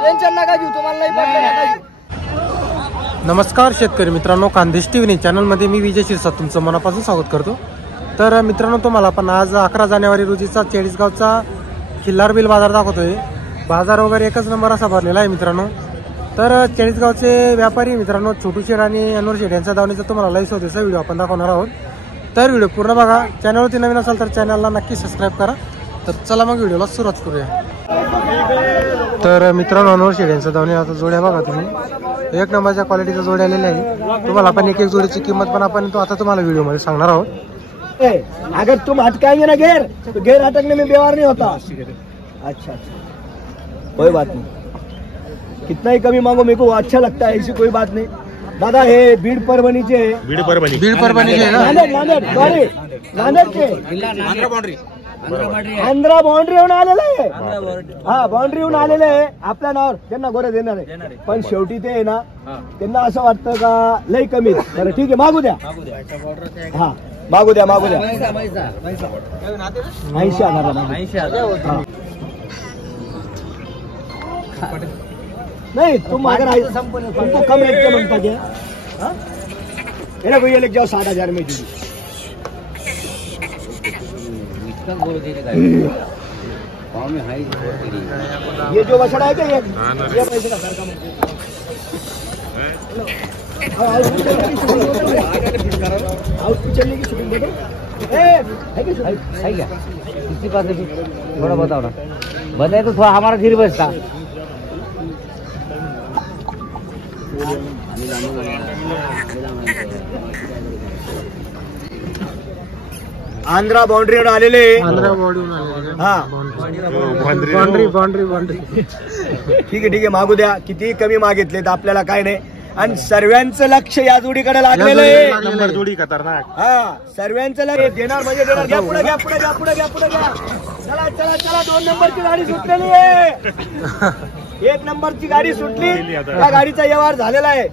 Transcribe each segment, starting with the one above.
Tension नका घेऊ, तुम्हाला नाही पडलं. नमस्कार शेतकरी मित्रांनो, खानदेश टीव्ही चॅनलमध्ये मी विजय शिरसाट तुमचं मनापासून स्वागत करतो. तर मित्रांनो, तुम्हाला आपण आज 11 जानेवारी रोजीचा चाळीसगावचा खिल्लार बिल बाजार दाखवतोय. बाजार वगैरे एकच नंबर असा भरलेला आहे मित्रांनो. तर चाळीसगावचे व्यापारी मित्रांनो छोटू शेठ आणि अनवर शेठ यांच्या दावणीचा तुम्हाला लाईव्ह होतेचा व्हिडिओ आपण दाखवणार आहोत. तर व्हिडिओ पूर्ण बघा. चॅनलवरती नवीन असाल तर चॅनलला नक्की सबस्क्राईब करा. तर चला मग व्हिडिओला सुरुवात करूया. तर मित्रांनो, अनवर शेठ यांच्या दावणी आता जोड्या बघा तुम्ही, एक नंबरच्या क्वालिटीचा जोड्या आलेल्या आहे. तुम्हाला आपण एक एक जोडीची किंमत पण आपण आता तुम्हाला व्हिडिओ मध्ये सांगणार आहोत. अगर तुम अटकाएंगे ना घेर, तो घेर अटकने में व्यवहार नहीं होता. अच्छा, कोई बात नहीं, कितना ही कमी मांगो मेरे को अच्छा लगता है, ऐसी कोई बात नहीं. दादा हे बीड परभणीचे, बीड परभणीचे आंध्रा बाउंड्री होऊन आलेलं आहे. हा, बाउंड्री होऊन आलेलं आहे. आपल्या नावावर त्यांना गोरे देणार आहे, पण शेवटी ते आहे ना, त्यांना असं वाटतं का लई कमी. बरं ठीक आहे, मागू द्या. हा, मागू द्या 80,000. नहीं तुम अगर तुमको कम रेट के बनता क्या? मेरा भैया लेके जाओ 60,000 में दीजिए. ये जो बछड़ा है क्या, ये पैसे का सर का आउट चलने की शूटिंग देखो. किसके पास है थोड़ा बताओ ना. बताए तो थोड़ा हमारा धीरे बचता. आंध्रा बाउंड्रीवर आलेले. हा, बाउंड्री ठीक आहे, मागू द्या. किती कमी मागितले तर आपल्याला काय नाही. आणि सर्वांचं लक्ष या जोडीकडे लागलेलं आहे. जोडी खतरनाक. हा, सर्वांचं लक्ष देणार म्हणजे देणार. घ्या पुढे, घ्या. चला 2 नंबरची गाडी सुटलेली आहे. 1 नंबरची गाडी सुटली, त्या गाडीचा व्यवहार झालेला आहे.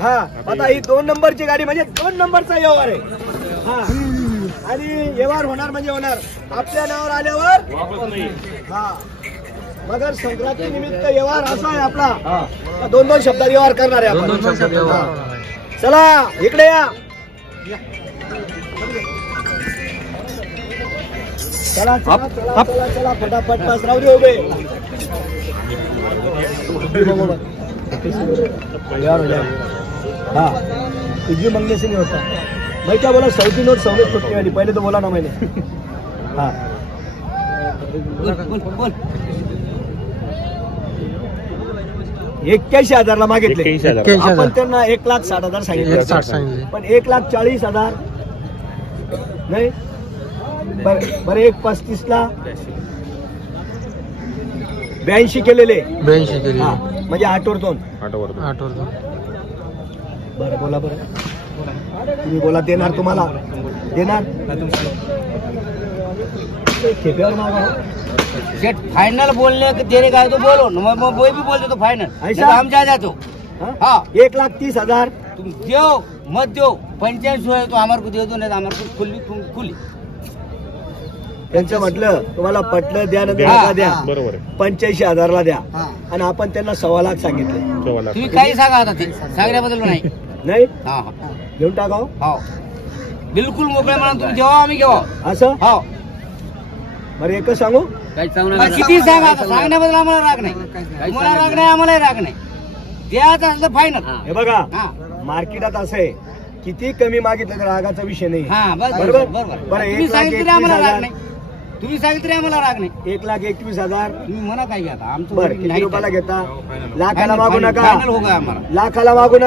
हा, आता ही 2 नंबरची गाडी म्हणजे 2 नंबरचा व्यवहार आहे. हा, आणि व्यवहार होणार म्हणजे होणार. आपल्या नावावर आल्यावर हा, मगर संक्रांती निमित्त व्यवहार असा आहे आपला. 2-2 शब्दात व्यवहार करणार आहे आपण. चला इकडे या. चला फटाफट बस. राहू दे उभे. हाँ, कुछ भी मंगने से नहीं होता. मैं क्या बोला, 100 की नोट 100 में छुटने वाली. पहले तो बोला ना मैंने. हाँ, बोल. 81,000 मागितले. आपण त्यांना 1,60,000 सांगितले, पण 1,40,000 नाही. बरं 1,35,000 82 केलेले. म्हणजे 8 बरं बोला. बरं तुम्ही बोला. देणार, तुम्हाला देणार. खेपेवर मागा. फाइनल बोलने देने का है तो बोलो, मैं वही भी बोल दे तो फाइनल. ऐसा हम जा जातो. हाँ, 1,30,000 तुम दो मत दो. 85 है तो हमारे को दे दो, नहीं तो हमारे को खुली. त्यांचं म्हटलं तुम्हाला पटलं द्या ना, द्या. बरोबर, 85,000 द्या. आणि आपण त्यांना 1.25 लाख सांगितले. तुम्ही काही सांगा आता, ते सांगण्याबद्दल नाही. हा, घेऊन टाकाव. हो, बिलकुल मोकळे म्हणा. तुम्ही जेव्हा आम्ही घेऊ असं. हो, बरं एकच सांगू. किती सांगा, सांगण्याबद्दल आम्हाला राग नाही. तुम्हाला राग नाही, आम्हालाही राग नाही. द्यायचं असलं फायनल. हे बघा, मार्केटात असं आहे, किती कमी मागितलं तर रागाचा विषय नाही. बरोबर. बरं, तुम्ही सांगितलं आम्हाला राग नाही. 1,21,000 तुम्ही म्हणा काय घ्या. आमचं बरं किती रुपयाला घेता? लाखाला मागू नका. लाखाला मागू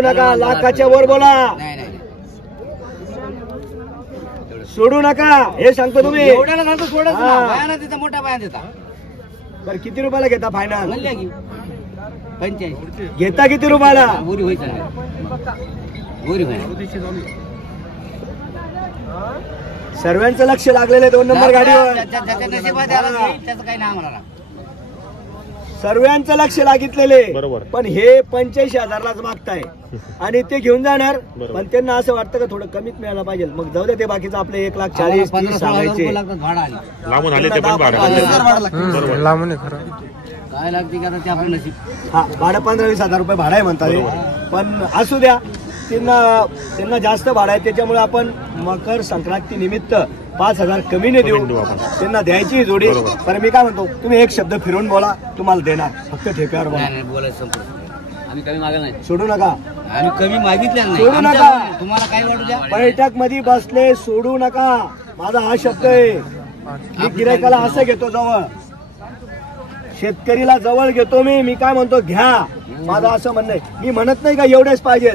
नका. लाखाच्या वर बोला. सोडू नका, हे सांगतो. तुम्ही एवढ्याला सांगतो सोडत ना, तिथं मोठा बाया देता. बरं किती रुपयाला घेता फायनल? म्हणले की 85. घेता किती रुपयाला? गोरी व्हायचं. सर्वांचं लक्ष लागलेलं आहे 2 नंबर गाडीवर. त्याचं काही नाही आम्हाला. सर्वांचं लक्ष लागितलेले बरोबर. पण हे 85,000लाच मागताय आणि ते घेऊन जाणार. पण त्यांना असं वाटतं का थोडं कमीत मिळायला पाहिजे. मग जाऊ दे ते बाकीचं आपले 1,40,30 सांगायचे. लांबून आले ते पण भाडं बरोबर. लांबून आहे खरं. काय लागते का ते आपलं नशीब. हा भाडं 15-20,000 रुपये भाडं आहे म्हणतात हे. पण असू द्या, त्यांना जास्त भाडं आहे त्याच्यामुळे आपण मकर संक्रांती निमित्त 5,000 कमी नाही देऊ आपण. त्यांना द्यायची जोडी. पण मी काय म्हणतो, तुम्ही एक शब्द फिरवून बोला, तुम्हाला देणार. फक्त ठेप्यावर बोला. नाही बोलायचं संपलं. आम्ही कमी मागत नाही. सोडू नका. आम्ही कमी मागितलं नाही. सोडू नका. तुम्हाला काय वाटू द्या. बैठक मध्ये बसले सोडू नका. माझा हा शब्द आहे. मी गिरायकाला असं घेतो जवळ, शेतकरीला जवळ घेतो मी काय म्हणतो घ्या. माझं असं म्हणणं आहे. मी म्हणत नाही का एवढेच पाहिजे,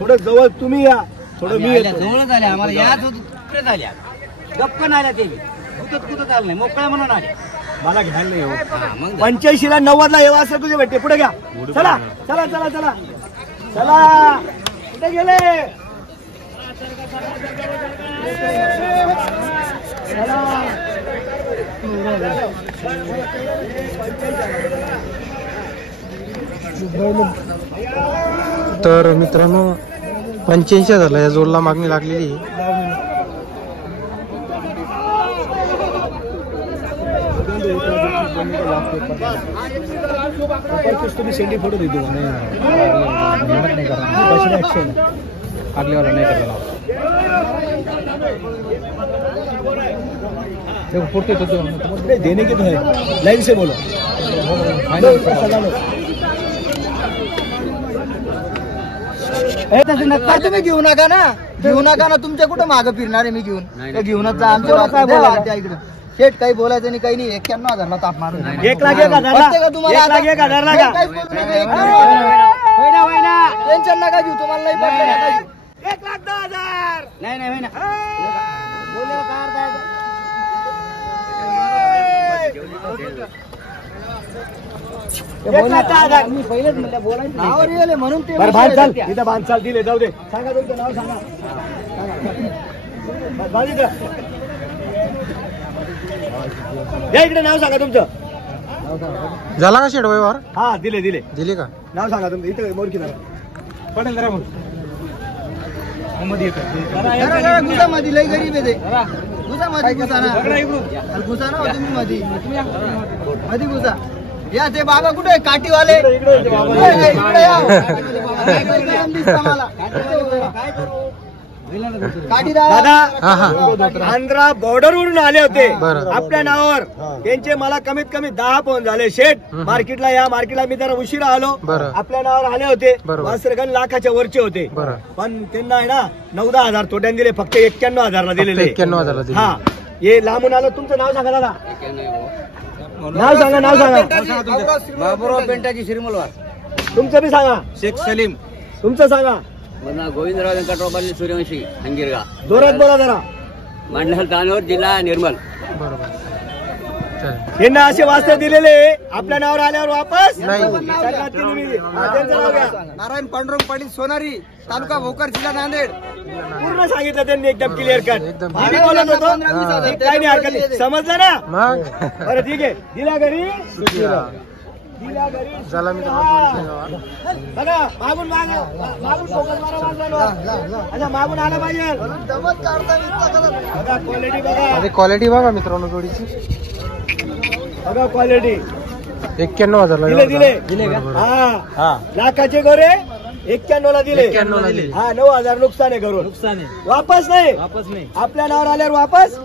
थोडं जवळ तुम्ही या, थोडं मी येतो. जवळच आल्या आम्हाला याच कुठे झाल्या गप्पन आल्या ते कुठं आलं नाही मोकळ्या म्हणून आल्या. मला घ्यायला नाही. मग 85ला 90ला येऊ असं तुझे भेटते. पुढे घ्या. चला चला चला चला चला. कुठे गेले. तर मित्रांनो 85,000ला या जोडला मागणी लागलेली आहे. तुम्ही शेंडी फोटो देतो आगलेवाला नाही करायला देने के तो है. लाइन से बोलो. तुम्ही घेऊ नका ना तुमच्या कुठं मागं फिरणार आहे. मी घेऊनच जा. आमच्या काय बोलायचं इकडं शेट काही बोलायचं नाही काही नाही. 91,000ला ताप मारून 1,01,000 तुम्हाला 1,01,000 टेन्शन नका घेऊ. तुम्हाला नाही पडलं नका घेऊ. 1,10,000 नाही नाही ना मी पहिलेच म्हणलं बोलायचं नावावर येले म्हणून ते बरं भात चाल. इथं भात चाल दिले. जाऊ दे. सांगा तुमचं नाव सांगा. या इकडे नाव सांगा तुमचं. झाला का शेड व्यवहार. हा दिले दिली का. नाव सांगा तुमचं. इथं मोरकी नाव पटेल जरा मग गुसामध्ये लई गरीब आहे ते. गुसामध्ये गुसाना तुम्ही मध्ये गुसा या. ते बाबा कुठे आहे काठीवाले. इकडे दिसता मला दादा आंध्रा बॉर्डरवरून आले होते बरं. आपल्या नावावर. त्यांचे मला कमीत कमी 10 फोन झाले. शेठ मार्केटला या. मार्केटला मी जरा उशिरा आलो. बरं. आपल्या नावावर आले होते. बरोबर. वासरगण लाखाच्या वरचे होते. बरं. पण त्यांना आहे ना 9-10,000 तोट्याने दिले. फक्त 91,000ला दिलेले. 91,000ला दिले. हा हे लांबून आलं. तुमचं नाव सांगा दादा. नाव सांगा. बाबूराव पेंटाची श्रीमलवार. तुमचं बी सांगा. शेख सलीम. तुमचं सांगा. गोविंदराव व्यंकटराव पाटील सूर्यवंशी हंगिरगा. जोरात बोला जरा. मंडल तानूर जिल्हा निर्मल. बरोबर. चालेल. यांना असे वास्ते दिलेले आपल्या नावावर आल्यावर वापस नाही. त्यांचं नाव घ्या. नारायण पांडुरंग पाटील सोनारी तालुका भोकर जिल्हा नांदेड. पूर्ण सांगितलं त्यांनी एकदम क्लिअर कट. एकदम. मी बोलत होतो काही नाही हरकत नाही. समजलं ना. मग बरं ठीक आहे. दिल्या घरी झाला मित्रांनो. बघा मागून फोकस मारा माणसाला. अच्छा मागून आलं पाहिजे. बघा क्वालिटी बघा. अरे क्वालिटी बघा मित्रांनो जोडीची. बघा क्वालिटी. 91,000ला दिले हा लाखाचे गोरे 91ला दिले. 91ला दिले. हा 9,000 नुकसान आहे करून. वापस नाही. आपल्या नावावर आल्यावर वापस